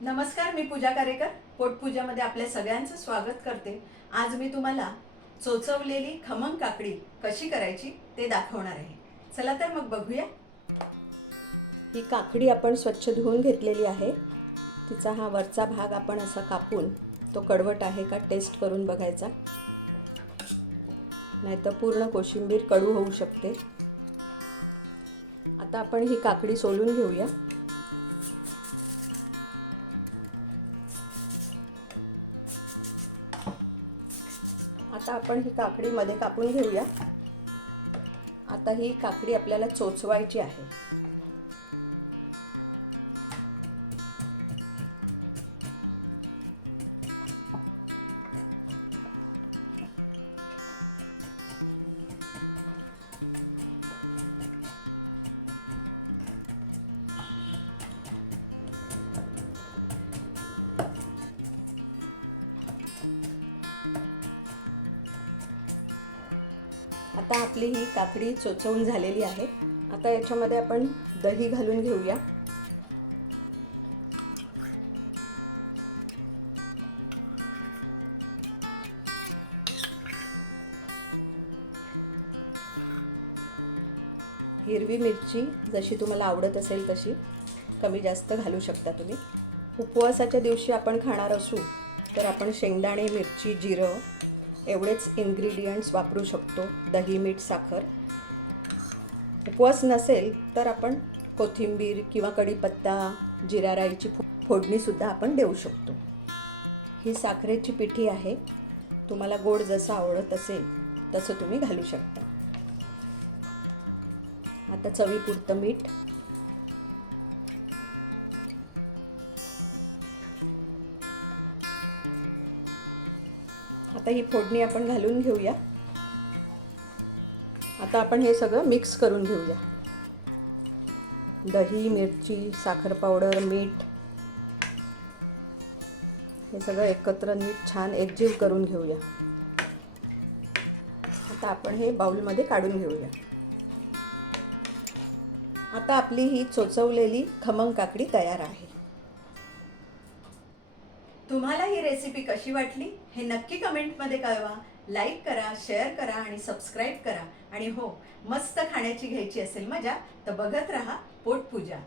नमस्कार, मी पूजा कारेकर पोटपूजामध्ये आपल्या सगळ्यांचं स्वागत करते। आज मी तुम्हाला चोचवलेली खमंग काकडी कशी करायची ते दाखवणार आहे। चला तर मग बघूया। ही काकडी आपण स्वच्छ धुवून घेतलेली आहे। तिचा हा वरचा भाग आपण असा कापून तो कडवट आहे का टेस्ट करून बघायचा, नाहीतर पूर्ण कोशिंबीर कडू होऊ शकते। आता आपण ही काकडी सोलून घेऊया। आता आपण ही काकडी मध्ये कापून घेऊया। आता ही काकडी आपल्याला चोचवायची आहे। आता आपली ही काकडी चोचवून झालेली आहे। आता याच्यामध्ये आपण दही घालून घेऊया। हिरवी मिरची जशी तुम्हाला आवडत असेल तशी कमी जास्त घालू शकता तुम्ही। उपवासाच्या दिवशी आपण खाणार असू तर आपण शेंगदाणे, मिरची, जिरं एवढेच इन्ग्रेडियंट्स वापरू शकतो। दही, मीठ, साखर। उपवास नसेल तर आपण कोथिंबीर किंवा कढीपत्ता, जिरा राईची फोडणी सुद्धा आपण देऊ शकतो। ही साखरेची पिठी आहे। तुम्हाला गोड जसं आवडत असेल तसं तुम्ही घालू शकता। आता चवीपुरतं मीठ। आता ही फोडणी आपण घालून घेऊया। आता आपण हे सगळं मिक्स करून घेऊया। दही, मिरची, साखर पावडर, मीठ हे सगळं एकत्र नीट छान एकजीव करून घेऊया। आता आपण हे बाउलमध्ये काढून घेऊया। आता आपली ही चोचवलेली खमंग काकडी तयार आहे। तुम्हाला ही रेसिपी कशी वाटली हे नक्की कमेंटमध्ये कळवा। लाईक करा, शेअर करा आणि सबस्क्राईब करा। आणि हो, मस्त खाण्याची घ्यायची असेल मजा तर बघत रहा पोटपूजा।